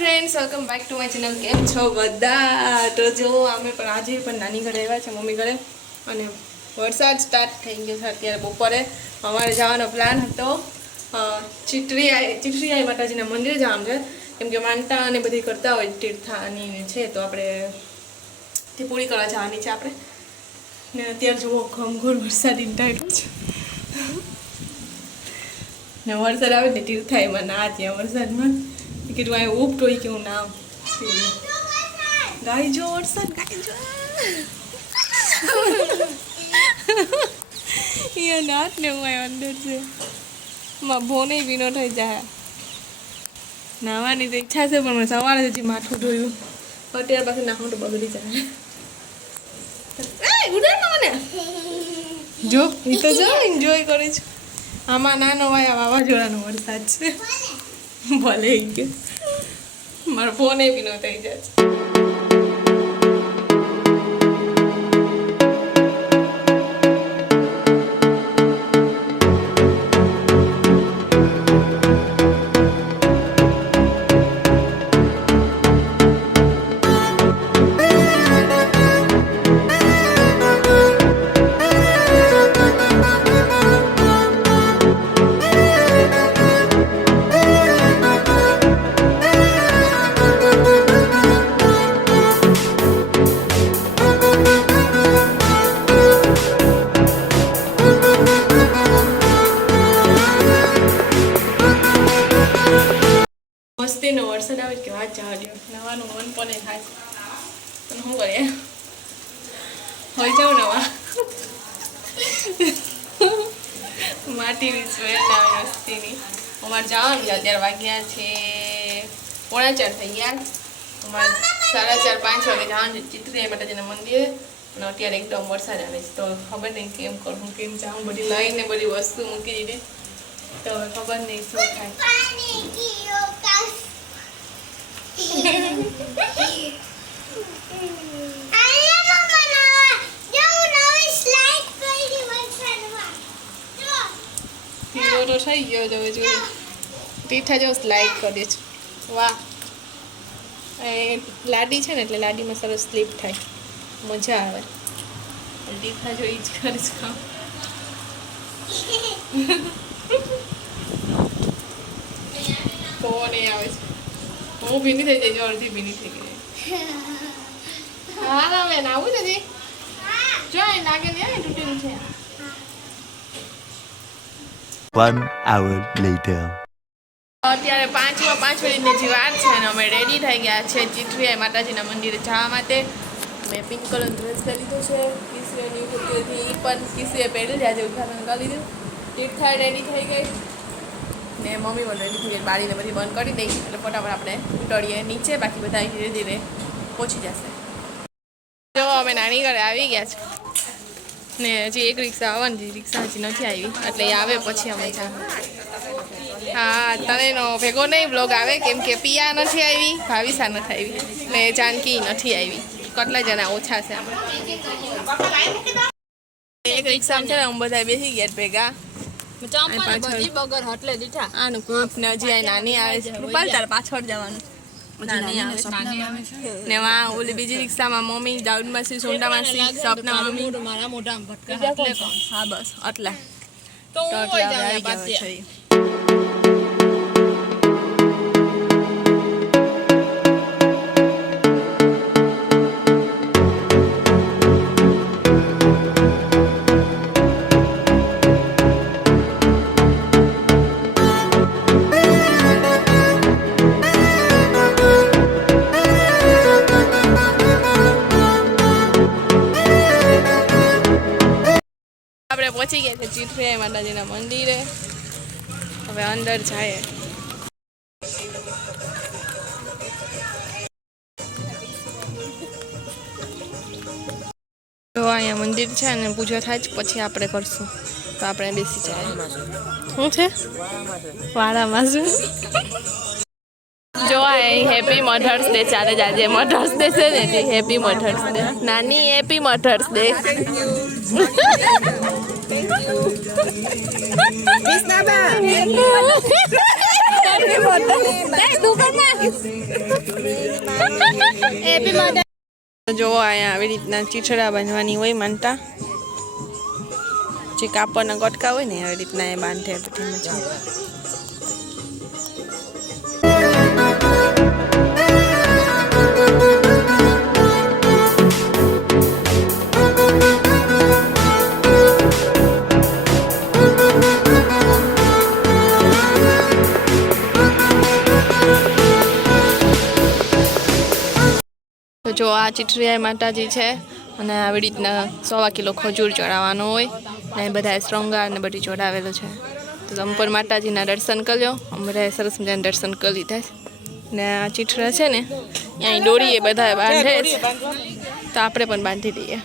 Friends welcome back to my channel. केम छो बधा? तो जो आमे पण आज पण नानी घरे आव्या छे, मम्मी घरे, अने वरसाद स्टार्ट थई गयो छे। अत्यारे बपोरे अमारे जवानो प्लान हतो चित्रियाई माताजीना मंदिर जवानुं छे, केम के मानता अने बधी करता होय तीर्थानी छे, तो आपणे ते पूरी करवा जवानी छे आपणे। ने अत्यारे जो घमघोर वरसाद इंटाळ्यो छे ने वरसाद आवे ने तीर्थाईमां ना ज्या वरसादमां कीधुं आ उपटो ई केवुं नाम गाई जो वरसाद गाई जो ये नाट ने हुआ अंदर से मां भोने बीनो थई जाए। नावानी तो इच्छा छे पण सवारे हजी माथुं धोयुं, अत्यारे पाछुं नाखुं तो बगड़ी जाए। ए उडाड़ न मने जो ई तो जो एन्जॉय करे छे। आमा नानो वाया वावाजोड़ानो वरसाद छे, भले के मारो फोने भी नो थई जाय। मस्तीनो वरसाद आवे के वात जवा दो, नवानुं मन पण थाय पण शुं करीए, होई जाव नवा माटी विश्वे नवी वस्तीनी अमारे जवानुं छे। अत्यारे वाग्या छे 4:45 थई गया। अमारे 4:30-5 वागे जवानुं छे चित्रियाई माताजीना मंदिरे, અને અત્યારે એકદમ વરસાદ આવે છે તો ખબર નહીં કેમ કરું, કેમ જાઉં, બધી લઈને બધી વસ્તુ મૂકી દીધી તો ખબર નહીં શું થાય। પીવો તો થઈ ગયો તો જોઈ તીઠા જેવો સ્લાઇડ કરે છે। વાહ, એ લાડી છે ને એટલે લાડીમાં સરસ સ્લીપ થાય, મજા આવે। તીઠા જો ઈ જ કરે છે કામ। તો નહીં આવે છે, હું ભીની થઈ જાય, જો અડધી ભીની થઈ ગઈ। હા ના મેં આવું નથી જો એ લાગે ને તૂટેલું છે। 1 hour later. અત્યારે 5:05 મિનિટની વાર છે અને અમે રેડી થઈ ગયા છે ચિત્રિયાઈ માતાજીના મંદિરે જવા માટે। મેં પિંક કલરનો ડ્રેસ પહેરી લીધો છે, કિસરીની કુર્તીથી પણ કિસરીએ પહેરી લીધી, આજે ઉદ્ઘાટન કરી લીધું। તીર્થા રેડી થઈ ગઈ ને મમ્મી પણ રેડી થઈ ગઈ, બારીને બધી બંધ કરી દઈ એટલે ફટાફટ આપણે ઉતરીએ નીચે, બાકી બધા ધીરે ધીરે પહોંચી જશે। જો અમે નાની ઘરે આવી ગયા છે ને હજી એક રિક્ષા આવવાની, રિક્ષા હજી નથી આવી એટલે એ આવે પછી અમે જાવ। હા તનેનો ભેગો નહીં બ્લોગ આવે કેમ કે પિયા નથી આવી, ભાવિસા નથી આવી ને જાનકી નથી આવી, કેટલા જણા ઓછા છે આમાં। એક રિક્ષામાં છે ને હું બધા બેસી ગયા ભેગા, આનું કૂપ ને હજી આ નાની આવે છે, રૂપાલ તારે પાછળ જવાનું ને વા ઓલી બીજી રિક્ષામાં મમ્મી, દાઉદ માસી, સોંડા માસી, સપના મમ્મી, મારા મોઢા ભટકા એટલે કોણ? હા બસ આટલા તો આવી ગયા છે। पहुंची गए थे चित्रियाई माताजीना मंदिरे, हवे अंदर जाए। तो अहींया मंदिर है ने पूजा थाय पछी आपणे करशुं, तो आपणे बेसी जाए। शुं छे वाळामां छे जो आ हैप्पी मदर्स डे चाले जाजे, मदर्स डे छे ने हैप्पी मदर्स डे, नानी हैप्पी मदर्स डे। જો અહીંયા આવી રીતના ચીઠડા બાંધવાની હોય માનતા, જે કાપડના ગોટકા હોય ને આવી રીતના એ બાંધે બધી મજા. જો આ ચીઠરીયા માતાજી છે અને આવી રીતના 100 કિલો ખજૂર ચડાવવાનો હોય ને બધા શ્રૃંગાર ને બધી ચડાવેલું છે. તો તમે પણ માતાજીના દર્શન કરી લો. અમે સરસ મજાના દર્શન કરી લીધા ને આ ચીઠરા છે ને અહીં દોરી એ બધા બાંધે તો આપણે પણ બાંધી દઈએ.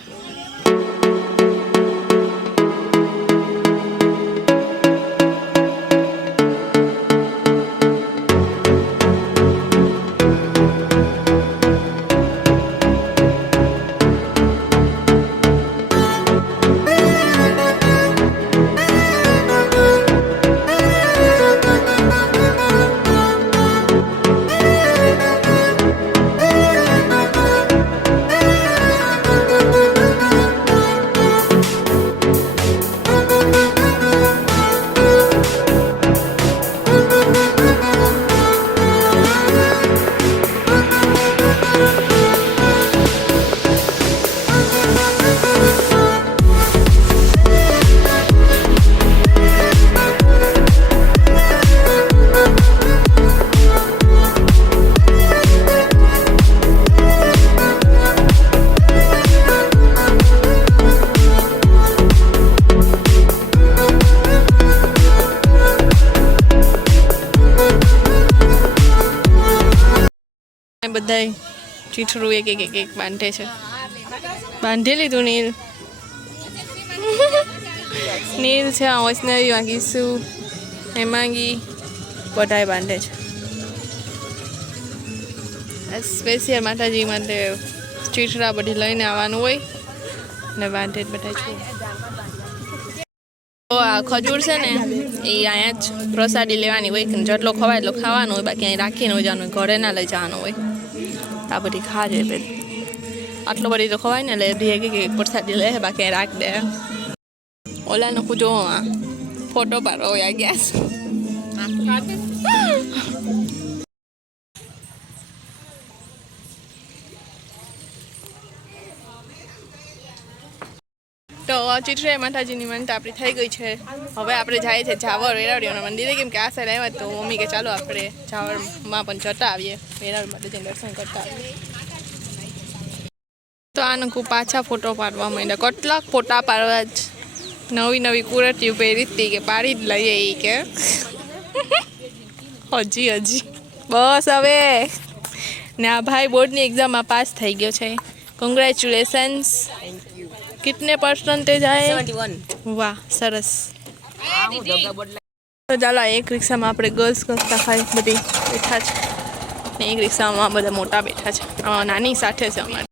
બધા ચીઠરું એક એક એક એક બાંધે છે. બાંધી લીધું નીલ નીલ છે, વૈષ્ણવી વાગીશું હેમાંગી બધાય બાંધે છે. સ્પેશિયલ માતાજી માટે ચીઠરા બધી લઈને આવવાનું હોય ને બાંધે જ બધા છું. તો આ ખજૂર છે ને એ અહીંયા જ પ્રસાદી લેવાની હોય, જેટલો ખવાય એટલો ખાવાનો હોય, બાકી અહીં રાખીને જવાનું, ઘરે ના લઈ જવાનું હોય. આ બધી ખાજે પેલી આટલો બધી તો ખવાય ને એટલે ભેગી કે પ્રસાદી લે, બાકી રાખ દે. ઓલાનો પૂજો ફોટો પાડો હોય ગેસ. તો ચીઠરા માતાજીની માનતા આપણી થઈ ગઈ છે. હવે આપણે જાય છે ઝાવર વેરાવળીઓના મંદિરે, કેમ કે આ સાઈડ આવ્યા તો મમ્મી કે ચાલો આપણે ઝાવરમાં પણ જતા આવીએ, વેરાવળી માતાજીને દર્શન કરતા આવીએ. તો આને ખૂબ પાછા ફોટો પાડવા માંડ્યા. કેટલાક ફોટા પાડવા જ નવી નવી કુરતીઓ પહેરી હતી કે પાડી જ લઈએ એ કે હજી બસ હવે. ને આ ભાઈ બોર્ડની એક્ઝામમાં પાસ થઈ ગયો છે. કોંગ્રેચ્યુલેશન્સ. कितने परसेंटेज आए? 71. वाह सरस. તો ચાલો એક રિક્ષામાં આપણે ગર્લ્સ કરતા ખાઈ બધી બેઠા છે ને એક રિક્ષામાં બધા મોટા બેઠા છે. નાની સાથે છે અમારે.